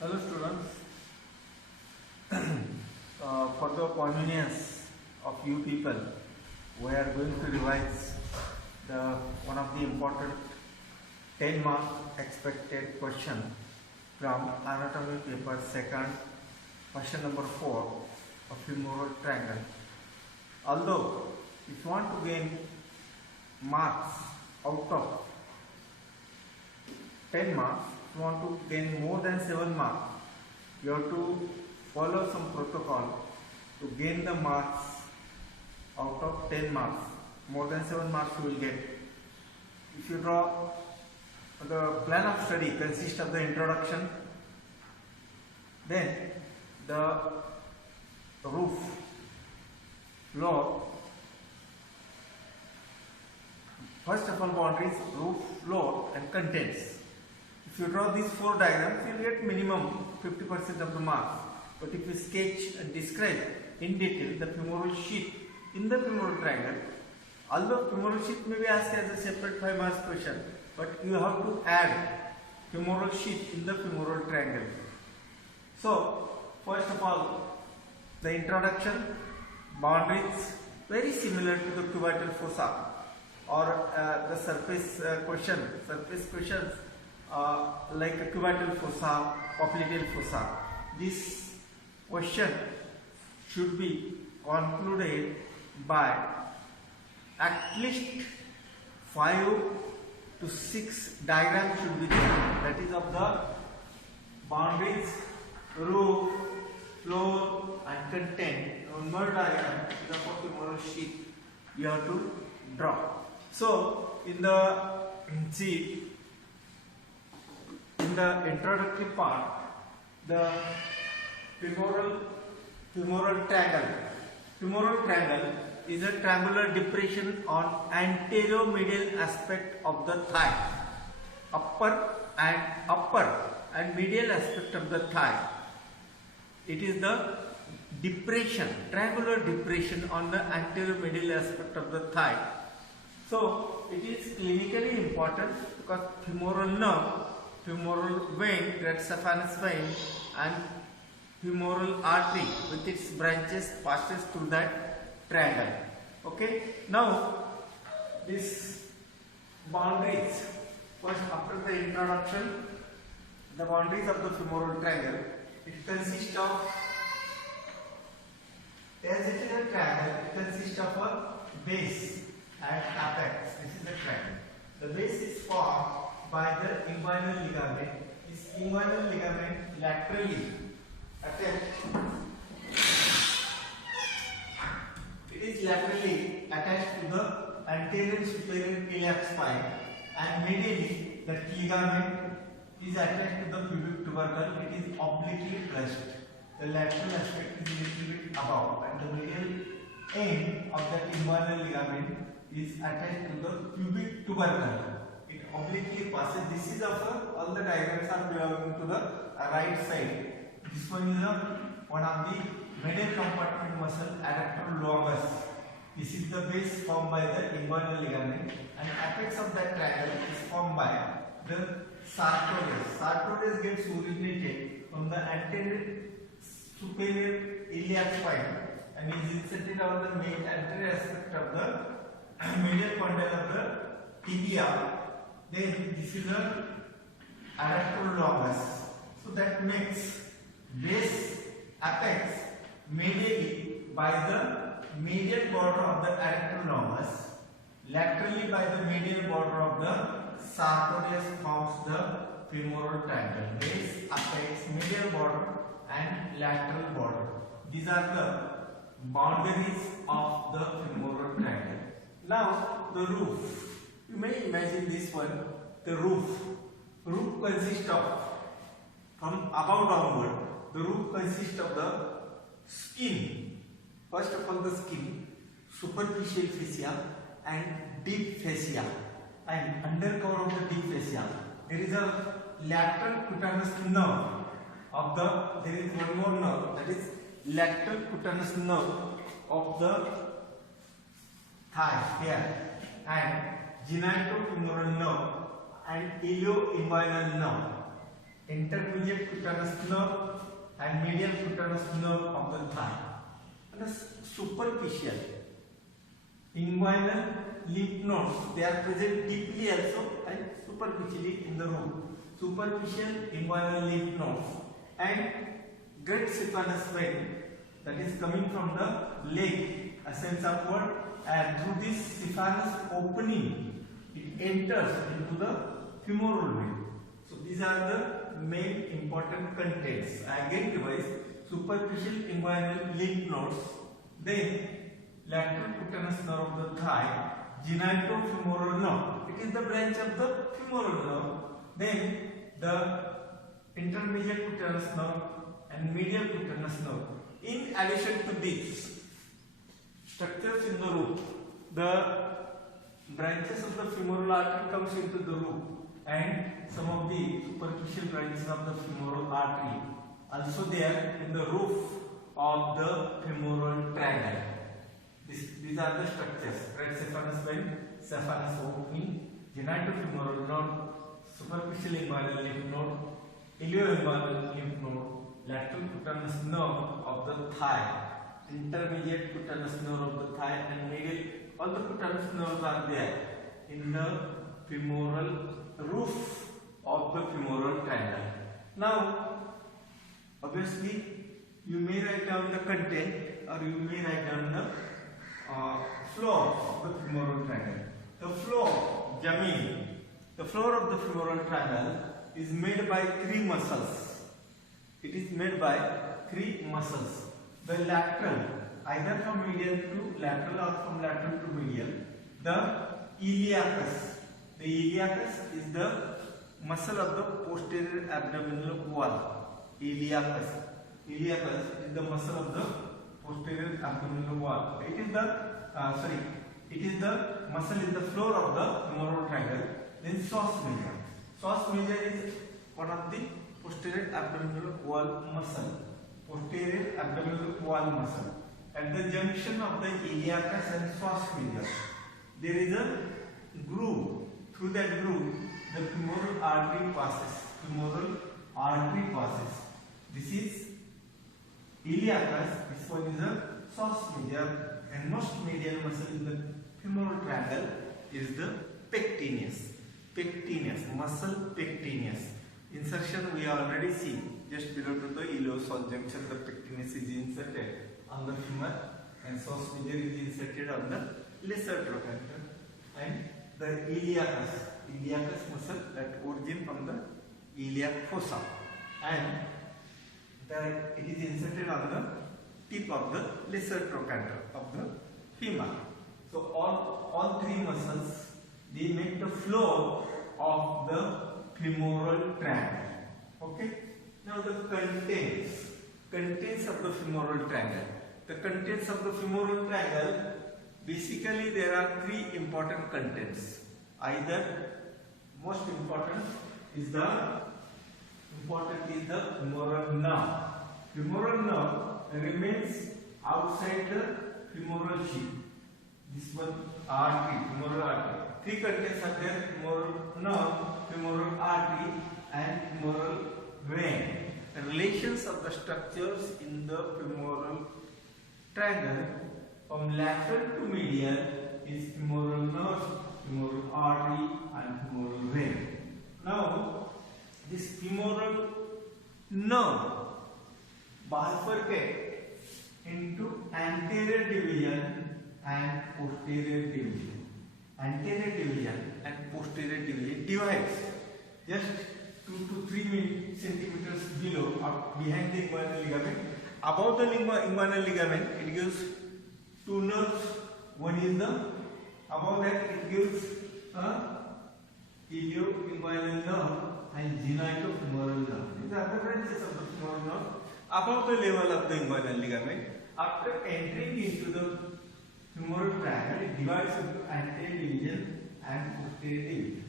Hello students. For the convenience of you people, we are going to revise one of the important 10-mark expected question from anatomy paper second, question number 4 of femoral triangle. Although if you want to gain marks out of 10 marks, if you want to gain more than 7 marks, you have to follow some protocol to gain the marks out of 10 marks. More than 7 marks you will get. If you draw the plan of study consists of the introduction, then the roof, floor, first of all boundaries, roof, floor and contents. If you draw these 4 diagrams, you will get minimum 50% of the marks. But if you sketch and describe in detail the femoral sheath in the femoral triangle, although femoral sheath may be asked as a separate 5 marks question, but you have to add femoral sheath in the femoral triangle. So, first of all, the introduction, boundaries, very similar to the cubital fossa or the surface questions like a cubital fossa, popliteal fossa. This question should be concluded by at least 5 to 6 diagrams should be there. That is of the boundaries, roof, floor and content. One more diagram is of a femoral sheath you have to draw. So in the introductory part, the femoral triangle is a triangular depression on anterior-medial aspect of the thigh, upper and medial aspect of the thigh. It is the depression, triangular depression on the anterior-medial aspect of the thigh. So it is clinically important because femoral nerve, femoral vein, great saphenous vein and femoral artery with its branches passes through that triangle. Okay. Now this boundaries, first after the introduction, the boundaries of the femoral triangle, it consists of, as it is a triangle, it consists of a base and apex. This is a triangle. The base is formed by the inguinal ligament. This inguinal ligament laterally attached. It is laterally attached to the anterior and superior iliac spine, and medially that ligament is attached to the pubic tubercle. It is obliquely placed. The lateral aspect is a little bit above, and the medial end of that inguinal ligament is attached to the pubic tubercle. It obliquely passes. This is of all the diagrams are belonging to the right side. This one is one of the medial compartment muscle, adductor longus. This is the base formed by the inguinal ligament, and apex of that triangle is formed by the sartorius. Sartorius gets originated from the anterior superior iliac spine and is inserted on the anterior aspect of the medial condyle of the tibia. Then this is the adductor longus. So that makes base, apex, medially by the medial border of the adductor longus, laterally by the medial border of the sartorius forms the femoral triangle. Base, apex, medial border and lateral border. These are the boundaries of the femoral triangle. Now the roof. You may imagine this one, the roof. Roof consists of, from above downward, the roof consists of the skin. First of all the skin, superficial fascia and deep fascia, and undercover of the deep fascia. There is a lateral cutaneous nerve of the, there is one more nerve, that is lateral cutaneous nerve of the thigh here, and genitofemoral nerve and ilioinguinal nerve. Intermediate intermediate cutaneous nerve and medial cutaneous nerve of the thigh. And the superficial inguinal lymph nodes, they are present deeply also and superficially in the roof. Superficial inguinal lymph nodes and great saphenous vein that is coming from the leg ascends upward, and through this saphenous opening it enters into the femoral vein. So these are the main important contents. Again revise: superficial inguinal lymph nodes, then lateral cutaneous nerve of the thigh, genitofemoral nerve, it is the branch of the femoral nerve, then the intermediate cutaneous nerve and medial cutaneous nerve. In addition to these structures in the roof, the branches of the femoral artery comes into the roof, and some of the superficial branches of the femoral artery also there in the roof of the femoral triangle. These are the structures: right saphenous vein, saphenous opening, genitofemoral node, superficial inguinal lymph node, ilioinguinal lymph node, lateral cutaneous nerve of the thigh, intermediate cutaneous nerve of the thigh, and medial. All the cutaneous nerves are there in the femoral roof of the femoral triangle. Now, obviously, you may write down the content or you may write down the floor of the femoral triangle. The floor, jameen, the floor of the femoral triangle is made by three muscles. It is made by three muscles. The lateral, either from medial to lateral or from lateral to medial. The iliacus. The iliacus is the muscle of the posterior abdominal wall. Iliacus. Iliacus is the muscle of the posterior abdominal wall. It is the muscle in the floor of the femoral triangle. Then psoas major. Psoas major is one of the posterior abdominal wall muscle. Posterior abdominal wall muscle. At the junction of the iliacus and psoas major, there is a groove. Through that groove, the femoral artery passes. Femoral artery passes. This is iliacus. This one is a psoas major, and most medial muscle in the femoral triangle is the pectineus. Pectineus, muscle pectineus. Insertion we have already seen. Just below to the iliopsoas junction, the pectineus is inserted on the femur, and psoas major is inserted on the lesser trochanter, and the iliacus muscle that origin from the iliac fossa, and it is inserted on the tip of the lesser trochanter of the femur. So all three muscles, they make the floor of the femoral triangle. Okay. Now the contents of the femoral triangle. The contents of the femoral triangle, basically there are three important contents. Either most important is the femoral nerve. Femoral nerve remains outside the femoral sheath. This one artery, femoral artery. Three contents are there: femoral nerve, femoral artery, and femoral vein. The relations of the structures in the femoral triangle from lateral to medial is femoral nerve, femoral artery, and femoral vein. Now, this femoral nerve bifurcates into anterior division and posterior division. Anterior division and posterior division divides just 2 to 3 centimeters below or behind the inguinal ligament. Above the inguinal ligament, it gives two nerves. One is the, above that it gives a ilioinguinal nerve and genitofemoral nerve. These are the branches of the femoral nerve above the level of the inguinal ligament. After entering into the femoral triangle, it divides into anterior division and posterior division.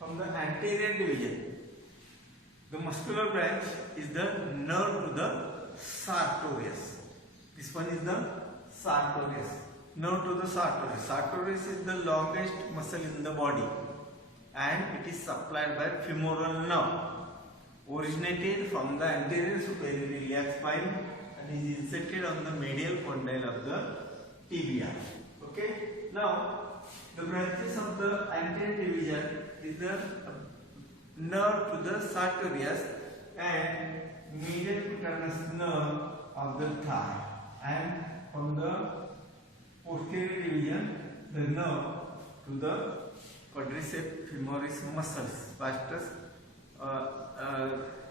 From the anterior division, the muscular branch is the nerve to the sartorius. This one is the sartorius. Nerve to the sartorius. Sartorius is the longest muscle in the body, and it is supplied by femoral nerve. originated from the anterior superior iliac spine and is inserted on the medial condyle of the tibia. Okay. Now, the branches of the anterior division is the nerve to the sartorius and medial cutaneous nerve of the thigh, and from the posterior division the nerve to the quadriceps femoris muscles, vastus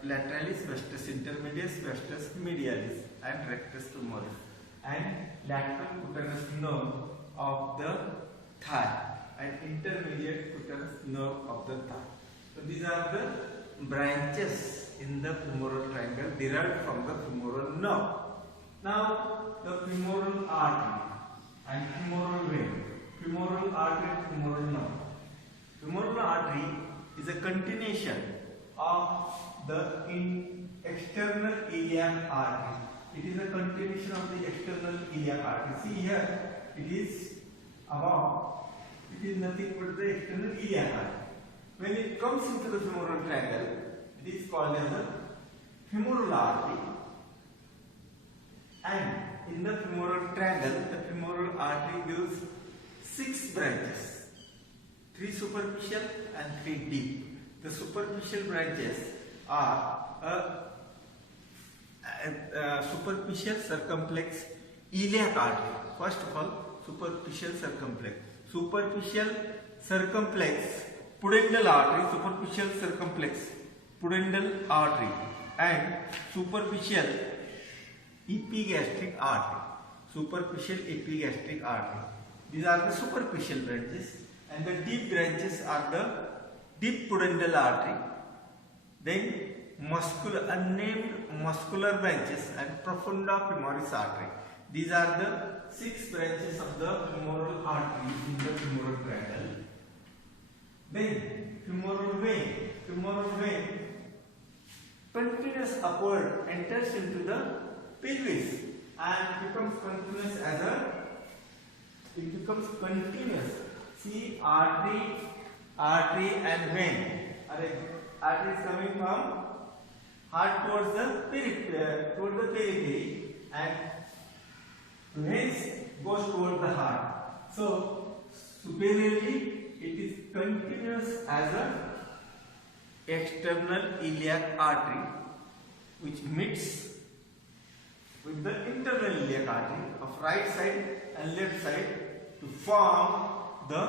lateralis, vastus intermedius, vastus medialis, and rectus femoris, and lateral cutaneous nerve of the thigh and intermediate cutaneous nerve of the thigh. So these are the branches in the femoral triangle derived from the femoral nerve. Now the femoral artery and femoral vein. Femoral artery and femoral nerve. Femoral artery is a continuation of the external iliac artery. It is a continuation of the external iliac artery. See here, it is above. It is nothing but the external iliac artery. When it comes into the femoral triangle, it is called as a femoral artery. And in the femoral triangle, the femoral artery gives 6 branches, 3 superficial and 3 deep. The superficial branches are superficial circumflex iliac artery. First of all, superficial circumflex. Superficial circumflex pudendal artery, superficial circumflex pudendal artery, and superficial epigastric artery. Superficial epigastric artery. These are the superficial branches, and the deep branches are the deep pudendal artery, then unnamed muscular branches, and profunda femoris artery. These are the 6 branches of the femoral artery in the femoral triangle. Then femoral vein. Femoral vein continuous upward enters into the pelvis and becomes continuous as a. It becomes continuous. See, artery and vein. Artery is coming from heart towards the periphery, and veins goes towards the heart. So superiorly, it is continuous as a external iliac artery, which meets with the internal iliac artery of right side and left side to form the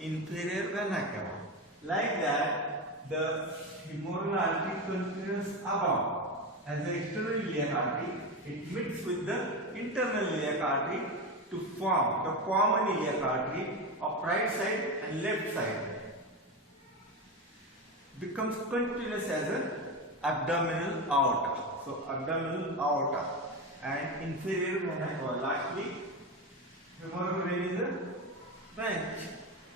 inferior vena cava. Like that, the femoral artery continues above as the external iliac artery. It meets with the internal iliac artery to form the common iliac artery of right side and left side. Becomes continuous as an abdominal aorta. So abdominal aorta and inferior vena cava. Lastly, femoral vein is a branch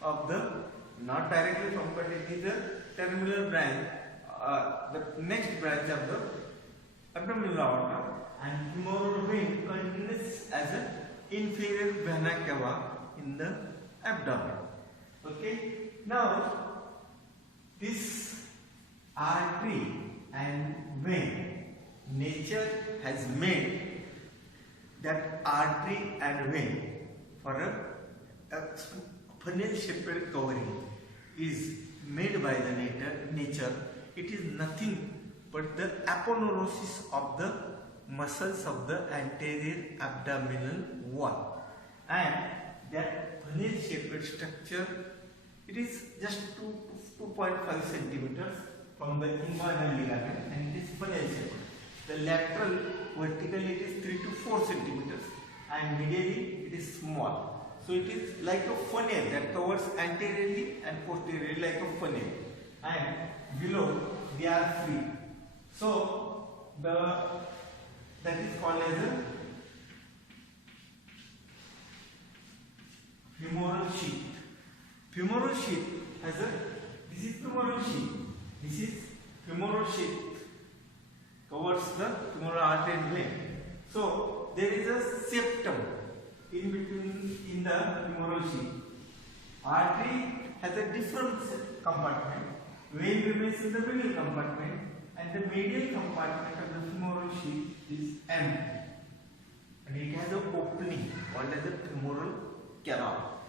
of the, not directly from, but it is a terminal branch, the next branch of the abdominal aorta, and femoral vein continues as an inferior vena cava in the abdomen. Okay. Now, this artery and vein, nature has made that artery and vein for a funnel shaped covering is made by the nature. It is nothing but the aponeurosis of the muscles of the anterior abdominal wall, and that funnel shaped structure, it is just 2.5 centimeters from the inguinal ligament, and it is funnel shaped. The lateral vertically it is 3 to 4 centimeters, and medially it is small. So it is like a funnel that covers anteriorly and posteriorly like a funnel, and below they are free. So that is called as a femoral sheath. Femoral sheath has a, this is femoral sheath. This is femoral sheath covers the femoral artery and vein. So there is a septum in between in the femoral sheath. Artery has a different compartment. Vein remains in the middle compartment, and the medial compartment of the femoral sheath is empty, and it has an opening called as the femoral canal.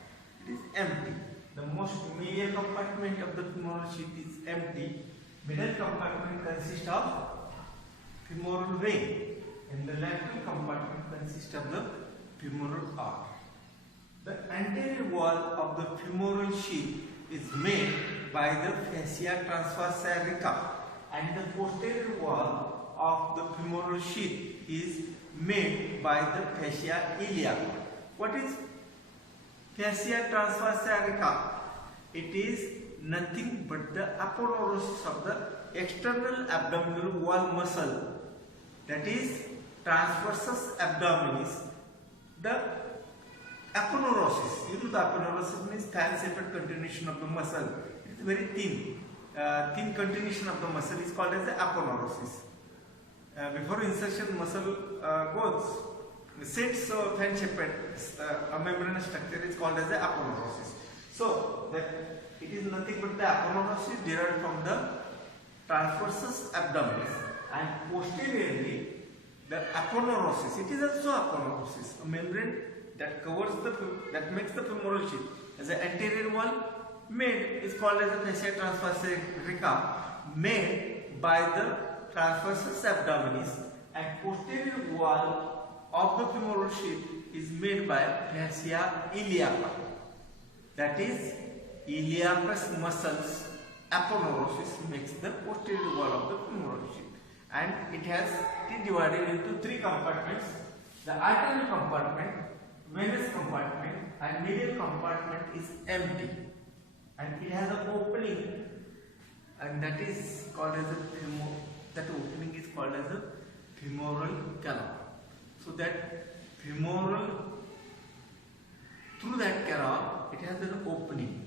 It is empty. The most medial compartment of the femoral sheath is empty. Middle compartment consists of femoral vein, and the lateral compartment consists of the femoral arch. The anterior wall of the femoral sheath is made by the fascia transversa, and the posterior wall of the femoral sheath is made by the fascia iliaca. What is fascia transversa? It is nothing but the aponeurosis of the external abdominal wall muscle, that is transversus abdominis. The aponeurosis, the aponeurosis means fan-shaped continuation of the muscle. It is very thin continuation of the muscle is called as the aponeurosis. Before insertion, muscle sits fan-shaped membranous structure is called as the aponeurosis. So that it is nothing but the aponeurosis derived from the transversus abdominis, and posteriorly the aponeurosis. It is also aponeurosis, a membrane that covers that makes the femoral sheath. As the anterior wall made is called as the fascia transversa, made by the transversus abdominis, and posterior wall of the femoral sheath is made by fascia iliaca. That is, iliacus muscles aponeurosis makes the posterior wall of the femoral sheath, and it is divided into three compartments: the arterial compartment, venous compartment, and medial compartment is empty, and it has an opening, and that is called as that opening is called as a femoral canal. So that through that canal it has an opening,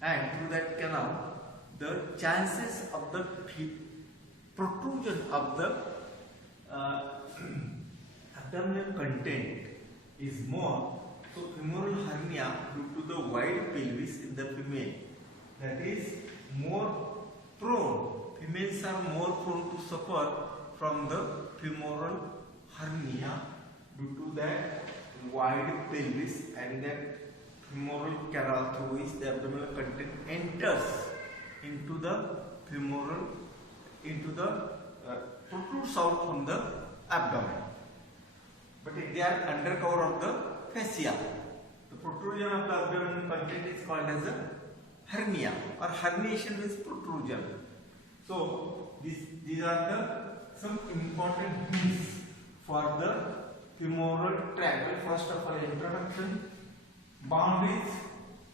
and through that canal the chances of the protrusion of the abdominal content is more. So femoral hernia due to the wide pelvis in the female, that is more prone. Females are more prone to suffer from the femoral hernia due to that wide pelvis and that femoral canal through which the abdominal content enters into the femoral, protrudes out from the abdomen. But if they are under cover of the fascia, the protrusion of the abdominal content is called as a hernia, or herniation means protrusion. So these are some important hints for the femoral triangle. First of all, introduction, boundaries,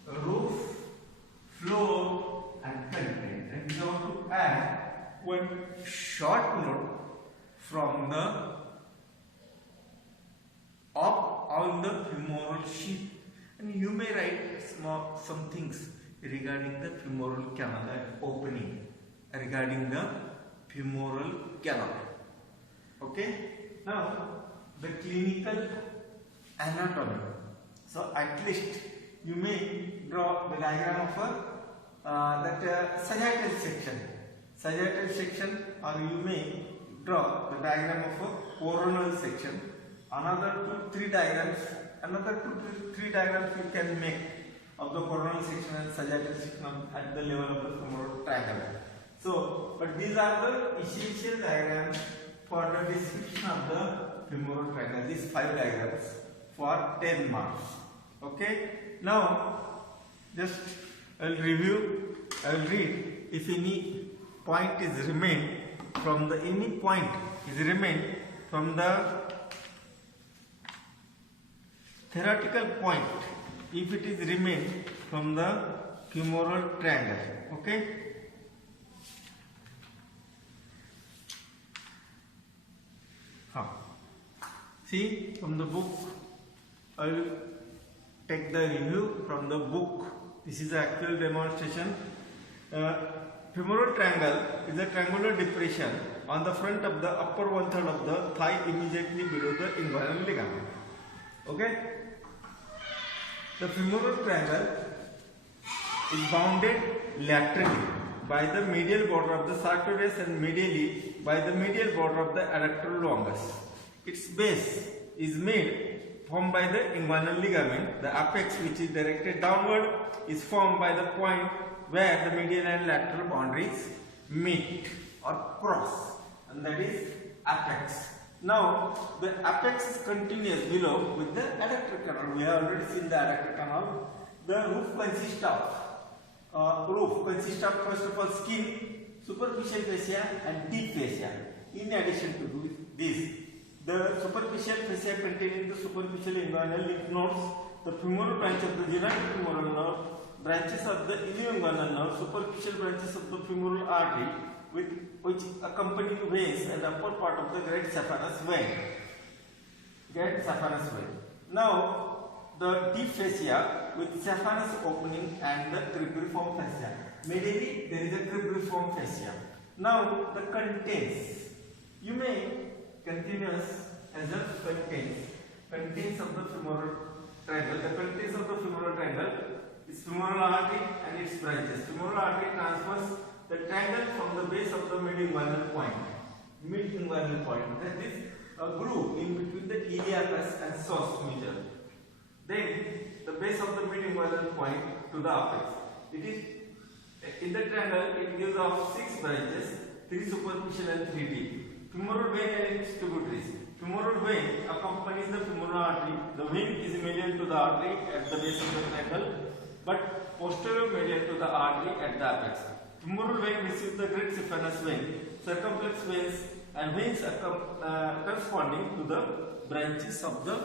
roof, floor, and content. And we have to add one short note from the up on the femoral sheath, and you may write some things regarding the femoral canal opening, regarding the femoral canal. Okay, now the clinical anatomy. So at least you may draw the diagram of that sagittal section, or you may draw the diagram of a coronal section. Another two, three diagrams you can make of the coronal section and sagittal section at the level of the femoral triangle. So, but these are the essential diagrams for the description of the femoral triangle. These 5 diagrams for 10 marks. Okay. Now, just I'll review. I'll read. If any point is remained from the theoretical point, if it is remained from the femoral triangle. Okay. See from the book, I will take the review from the book. This is the actual demonstration. Femoral triangle is a triangular depression on the front of the upper one-third of the thigh immediately below the inguinal ligament. Okay? The femoral triangle is bounded laterally by the medial border of the sartorius and medially by the medial border of the adductor longus. Its base is made formed by the inguinal ligament. The apex, which is directed downward, is formed by the point where the medial and lateral boundaries meet or cross, and that is apex. Now, the apex is continuous below with the adductor canal. We have already seen the adductor canal. The roof consists of first of all skin, superficial fascia, and deep fascia. In addition to this, the superficial fascia containing the superficial inguinal lymph nodes, the femoral branch of the genitofemoral nerve, branches of the ilioinguinal nerve, superficial branches of the femoral artery, which accompany veins and upper part of the great saphenous vein. Now, the deep fascia with saphenous opening and the cribriform fascia. Medially, there is a cribriform fascia. Now, the contents. You may continuous as a contents of the femoral triangle. The contents of the femoral triangle is femoral artery and its branches. Femoral artery transfers the triangle from the base of the mid-inguinal point. That is a groove in between the iliacus and psoas major. Then the base of the mid-inguinal point to the apex. It is in the triangle. It gives off 6 branches, 3 superficial and 3 deep. Femoral vein and its tributaries. Femoral vein accompanies the femoral artery. The vein is medial to the artery at the base of the triangle, but posterior medial to the artery at the apex. Femoral vein receives the great saphenous vein, circumflex veins, and veins corresponding to the branches of the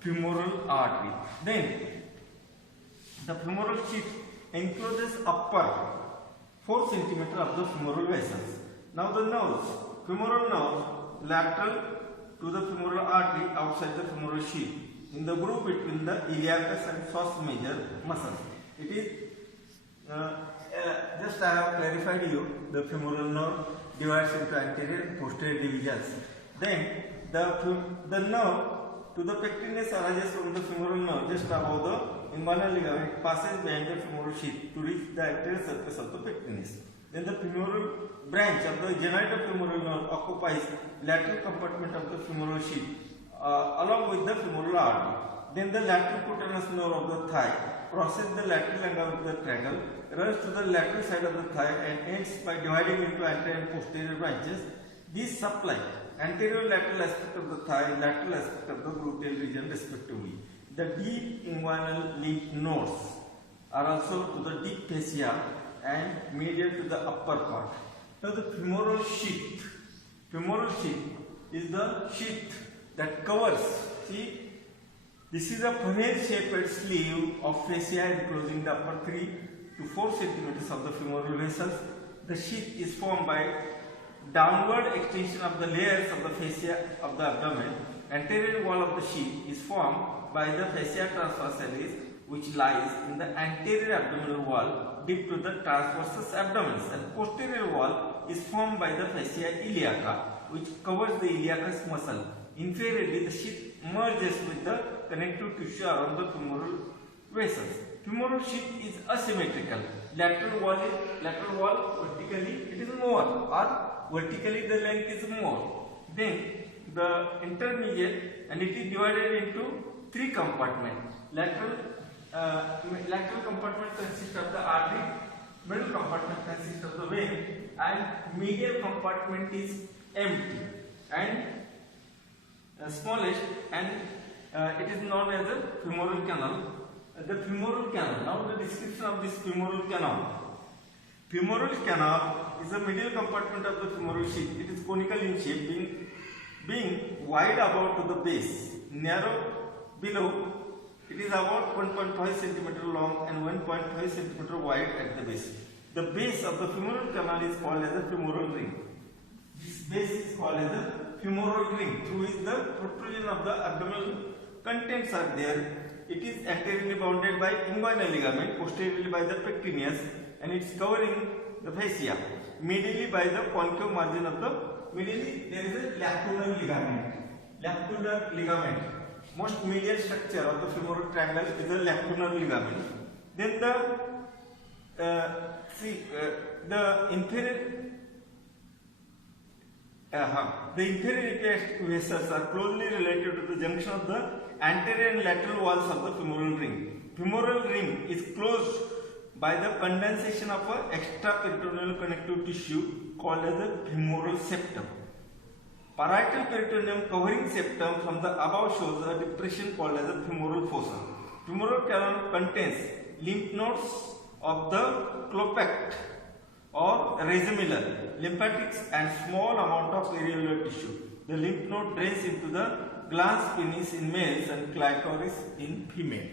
femoral artery. Then, the femoral sheath encloses upper 4 cm of the femoral vessels. Now, the nerves, femoral nerve lateral to the femoral artery outside the femoral sheath in the groove between the iliacus and psoas major muscles. It is just I have clarified you the femoral nerve divides into anterior and posterior divisions. Then the nerve to the pectineus arises from the femoral nerve just above the inguinal ligament, passes behind the femoral sheath to reach the anterior surface of the pectineus. Then the femoral branch of the genitofemoral nerve occupies lateral compartment of the femoral sheath along with the femoral artery. Then the lateral cutaneous nerve of the thigh crosses the lateral angle of the triangle, runs to the lateral side of the thigh and ends by dividing into anterior and posterior branches. These supply anterior lateral aspect of the thigh, lateral aspect of the gluteal region respectively. The deep inguinal lymph nodes are also to the deep fascia and medial to the upper part. Now the femoral sheath is the sheath that covers, see, this is a funnel-shaped sleeve of fascia enclosing the upper 3 to 4 cm of the femoral vessels. The sheath is formed by downward extension of the layers of the fascia of the abdomen. Anterior wall of the sheath is formed by the fascia transversalis, which lies in the anterior abdominal wall deep to the transversus abdominis, and posterior wall is formed by the fascia iliaca, which covers the iliacus muscle. Inferiorly, the sheath merges with the connective tissue around the femoral vessels. Femoral sheath is asymmetrical. Lateral wall vertically it is more, or vertically the length is more. Then the intermediate, and it is divided into 3 compartments. Lateral compartment consists of the artery, middle compartment consists of the vein, and medial compartment is empty and smallest, and it is known as the femoral canal. The femoral canal. Now the description of this femoral canal. Femoral canal is the medial compartment of the femoral sheath. It is conical in shape, being wide about to the base, narrow below. It is about 1.5 cm long and 1.5 cm wide at the base. The base of the femoral canal is called as the femoral ring. This base is called as the femoral ring, through which the protrusion of the abdominal contents are there. It is anteriorly bounded by inguinal ligament, posteriorly by the pectineus, and it is covering the fascia. Medially by the concave margin of the, medially there is a lacunar ligament. Most medial structure of the femoral triangle is a lacunar ligament. Then the inferior iliac vessels are closely related to the junction of the anterior and lateral walls of the femoral ring. Femoral ring is closed by the condensation of an extraperitoneal connective tissue called as the femoral septum. Parietal peritoneum covering septum from the above shows a depression called as the femoral fossa. Femoral canal contains lymph nodes of the clopact or rhizomeral, lymphatics and small amount of areolar tissue. The lymph node drains into the glans penis in males and clitoris in female.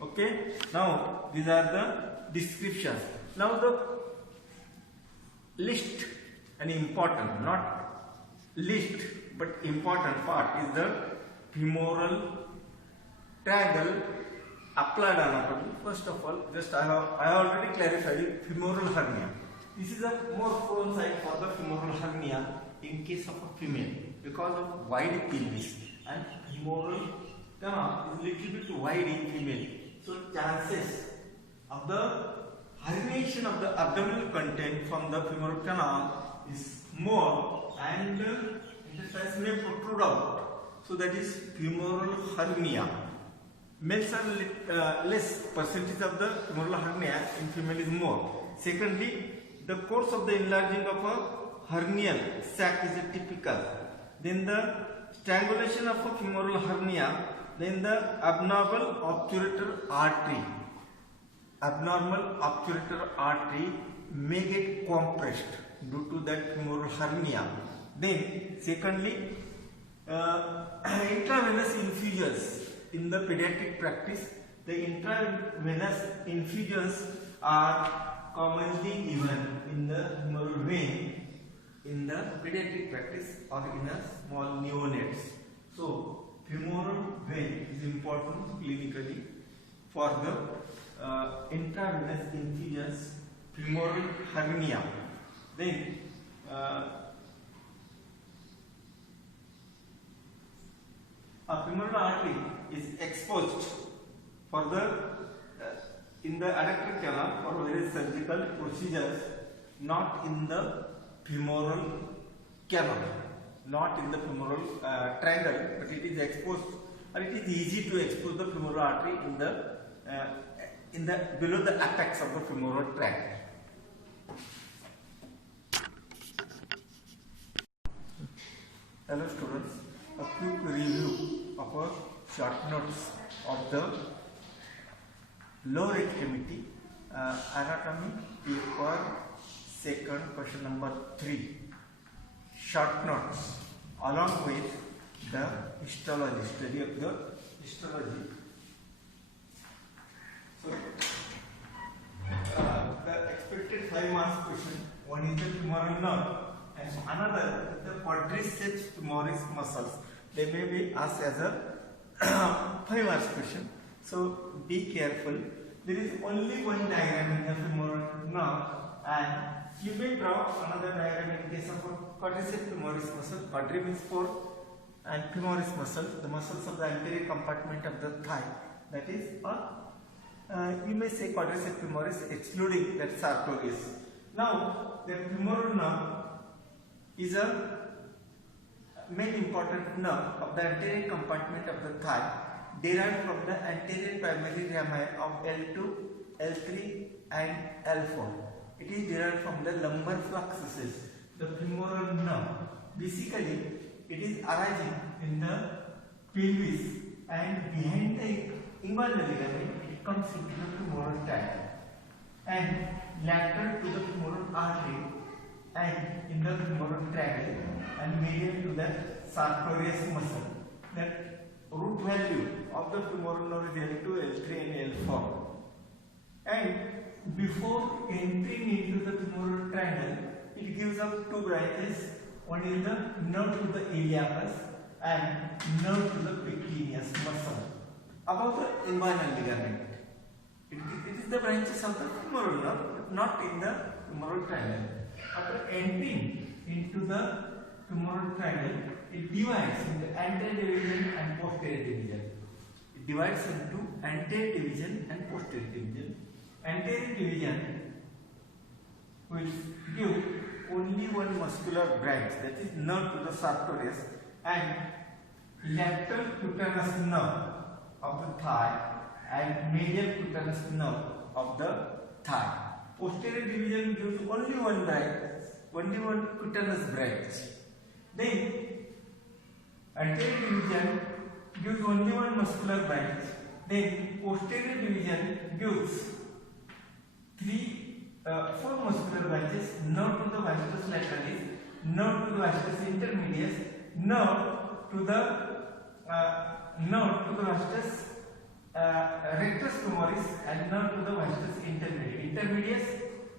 Okay. Now these are the descriptions. Now the list, an important, not least but important part is the femoral triangle applied anatomy. First of all, just I already clarified femoral hernia. This is a more prone site for the femoral hernia in case of a female because of wide pelvis, and femoral canal is little bit wide in female. So chances of the herniation of the abdominal content from the femoral canal is more, and intestines may protrude out. So that is femoral hernia. Males are less percentage of the femoral hernia, in female is more. Secondly, the course of the enlarging of a hernial sac is a typical. Then the strangulation of a femoral hernia. Then the abnormal obturator artery. Abnormal obturator artery may get compressed due to that femoral hernia. Then secondly, intravenous infusions. In the pediatric practice, the intravenous infusions are commonly given in the femoral vein in the pediatric practice or in a small neonates. So femoral vein is important clinically for the intravenous infusions, femoral hernia. Then a femoral artery is exposed for the in the adductor canal for various surgical procedures, not in the femoral canal, not in the femoral triangle, but it is exposed, or it is easy to expose the femoral artery in the below the apex of the femoral triangle. Hello students, a quick review of a short notes of the lower extremity anatomy paper second, question number 3. Short notes along with the histology, study of the histology. So the expected 5 marks question, one is the femoral nerve and another is the quadriceps femoris muscles. They may be asked as a 5 marks question. So be careful. There is only one diagram in the femoral nerve, and you may draw another diagram in case of a quadriceps femoris muscle. Quadri means 4 and femoris muscle, the muscles of the anterior compartment of the thigh. That is, or you may say quadriceps femoris excluding that sartorius. Now, the femoral nerve is a main important nerve of the anterior compartment of the thigh, derived from the anterior primary rami of L2, L3 and L4. It is derived from the lumbar plexuses, the femoral nerve. Basically, it is arising in the pelvis and behind the inguinal ligament, it comes into the femoral triangle and lateral to the femoral artery and in the femoral triangle and medial to the sartorius muscle. That root value of the femoral nerve is L2, L3 and L4. And before entering into the femoral triangle, it gives up 2 branches. One is the nerve to the iliacus and nerve to the peculius muscle above the inguinal ligament. It is the branches of the femoral nerve, not in the femoral triangle. After entering into the femoral triangle, it divides into anterior division and posterior division. It divides into anterior division and posterior division. Anterior division will give only one muscular branch, that is nerve to the sartorius, and lateral cutaneous nerve of the thigh and medial cutaneous nerve of the thigh. Posterior division gives only one branch, only one cutaneous branch. Then anterior division gives only one muscular branch. Then posterior division gives four muscular branches: nerve to the vastus lateralis, nerve to the vastus intermedius, nerve to the vastus rectus femoris, and nerve to the vastus intermedius,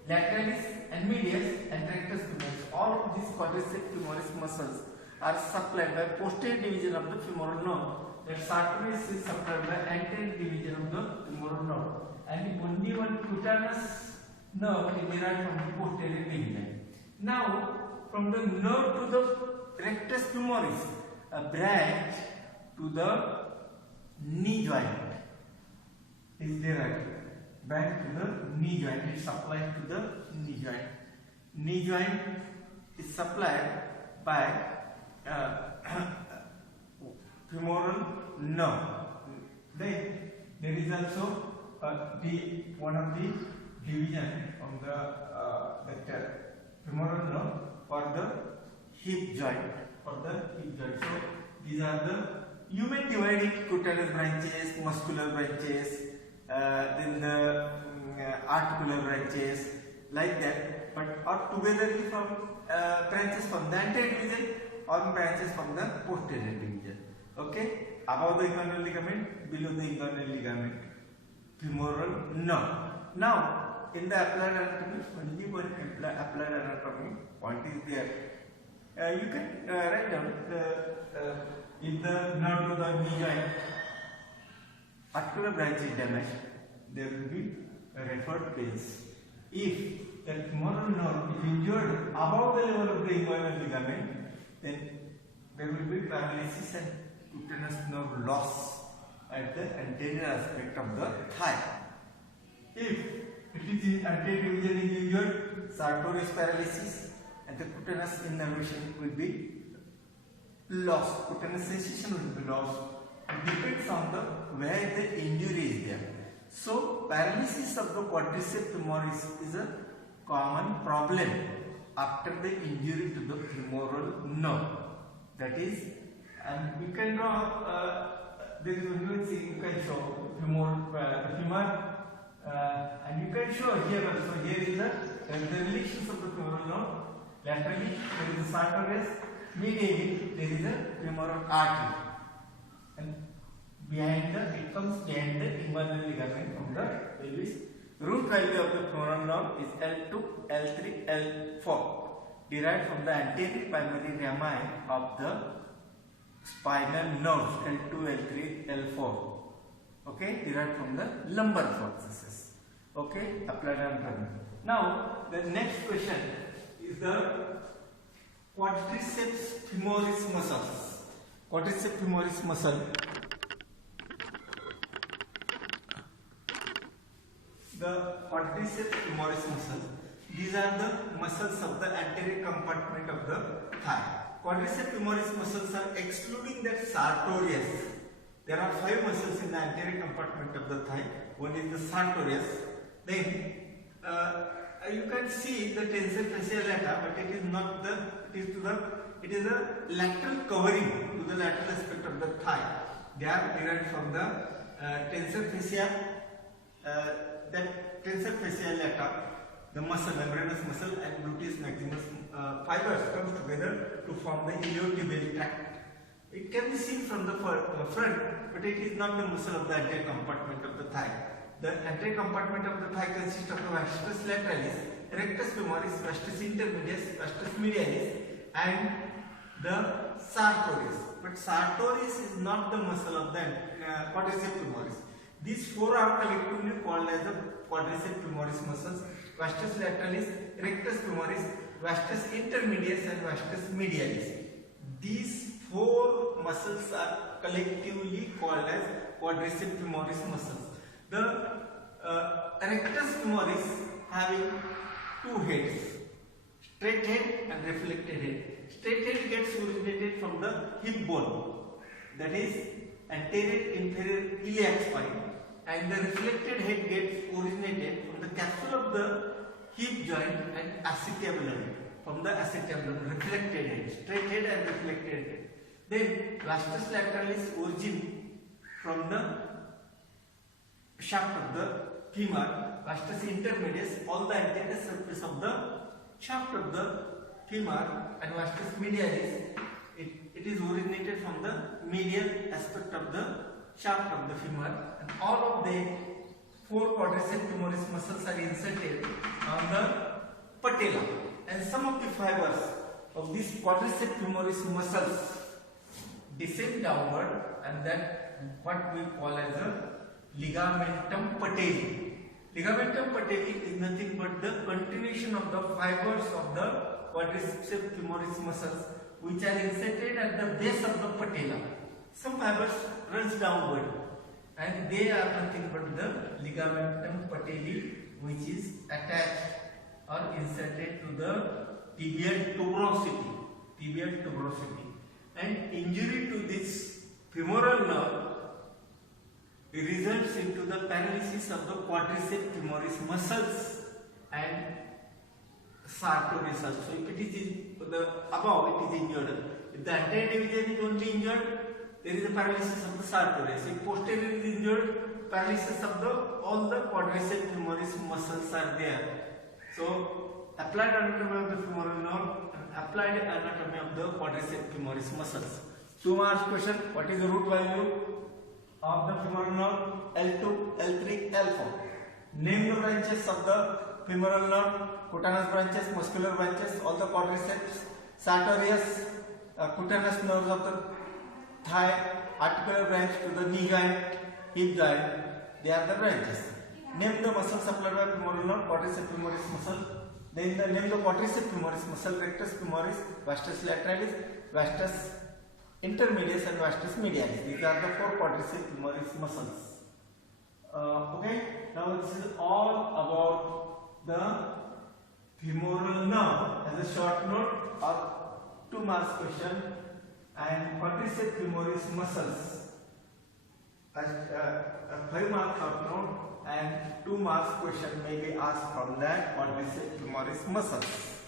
lateralis, and medius, and rectus femoris. All of these quadriceps femoris muscles are supplied by posterior division of the femoral nerve. That sartorius is supplied by anterior division of the femoral nerve, and only one cutaneous nerve is derived from the posterior division. Now, from the nerve to the rectus femoris, a branch to the knee joint is derived. Branch to the knee joint is supplied to the knee joint. Knee joint is supplied by femoral nerve. Then there is also one of the division of the femoral nerve for the hip joint. So these are you may divide it cutaneous branches, muscular branches, then the articular branches, like that, but or togetherly from branches from the anterior division or branches from the posterior division. Okay, above the inguinal ligament, below the inguinal ligament, femoral nerve. Now, in the applied anatomy, only one applied anatomy point is there. You can write down if the nerve to the knee joint articular branch is damaged, there will be referred pains. If the femoral nerve is injured above the level of the inguinal ligament, then there will be paralysis and cutaneous nerve loss at the anterior aspect of the thigh. If it is in anterior division is injured, sartorius paralysis and the cutaneous innervation will be lost. Cutaneous sensation will be lost. It depends on the where the injury is there. So paralysis of the quadriceps femoris is a common problem after the injury to the femoral nerve. That is, and we can draw. There is one you can show femur, and you can show here also. Here is the relations of the femoral nerve. Laterally there is a sartorius. Medially there is a femoral artery, and it comes behind the inguinal ligament from the pelvis. Root value of the femoral nerve is L2, L3, L4, derived from the anterior primary rami of the spinal nerves L2, L3, L4. Okay, derived from the lumbar processes. Okay, applied anatomy. Now the next question is the quadriceps femoris muscles. Quadriceps femoris muscle. The quadriceps femoris muscle. These are the muscles of the anterior compartment of the thigh. Quadriceps femoris muscles are excluding that sartorius. There are 5 muscles in the anterior compartment of the thigh. One is the sartorius. Then you can see the tensor fasciae lata, but it is not the. It is a lateral covering to the lateral aspect of the thigh. They are derived from the tensor fascia. That tensor fasciae lata, the muscle, membranous muscle, and gluteus maximus fibers comes together to form the iliotibial tract. It can be seen from the front, but it is not the muscle of the anterior compartment of the thigh. The anterior compartment of the thigh consists of the vastus lateralis, rectus femoris, vastus intermedius, vastus medialis, and the sartorius. But sartorius is not the muscle of the quadriceps femoris. These 4 are collectively called as the quadriceps femoris muscles: vastus lateralis, rectus femoris, vastus intermedius, and vastus medialis. These 4 muscles are collectively called as quadriceps femoris muscles. The rectus femoris having two heads, straight head and reflected head. Straight head gets originated from the hip bone, that is anterior inferior iliac spine, and the reflected head gets originated from the capsule of the hip joint and acetabulum, from the acetabulum, reflected head, straight head and reflected head. Then vastus lateralis origin from the shaft of the femur, vastus intermedius, all the anterior surface of the shaft of the femur, and vastus medialis, it is originated from the medial aspect of the shaft of the femur, and all of the four quadriceps femoris muscles are inserted on the patella, and some of the fibers of these quadriceps femoris muscles descend downward, and that what we call as a ligamentum patelli. Ligamentum patelli is nothing but the continuation of the fibers of the quadriceps femoris muscles which are inserted at the base of the patella. Some fibers runs downward, and they are nothing but the ligamentum patelli, which is attached or inserted to the tibial tuberosity. Tibial tuberosity. And injury to this femoral nerve results into the paralysis of the quadriceps femoris muscles and sartorius also. If it is in the above, it is injured. If the anterior division is only injured, there is a paralysis of the sartorius. If posterior is injured, paralysis of the all the quadriceps femoris muscles are there. So applied anatomy of the femoral nerve and applied anatomy of the quadriceps femoris muscles. 2 marks question. What is the root value of the femoral nerve? L2, L3, L4. Name the branches of the femoral nerve: cutaneous branches, muscular branches, all the quadriceps, sartorius, cutaneous nerves of the thigh, articular branch to the knee joint, hip joint. They are the branches. Name the muscle supplied by femoral nerve: quadriceps femoris muscle. Then name the quadriceps femoris muscle: rectus femoris, vastus lateralis, vastus intermedius, and vastus medialis. These are the 4 quadriceps femoris muscles. Okay. Now this is all about the femoral nerve as a short note or 2 marks question, and quadriceps femoris muscles as 5 marks short note, and 2 marks question may be asked from that quadriceps femoris muscles.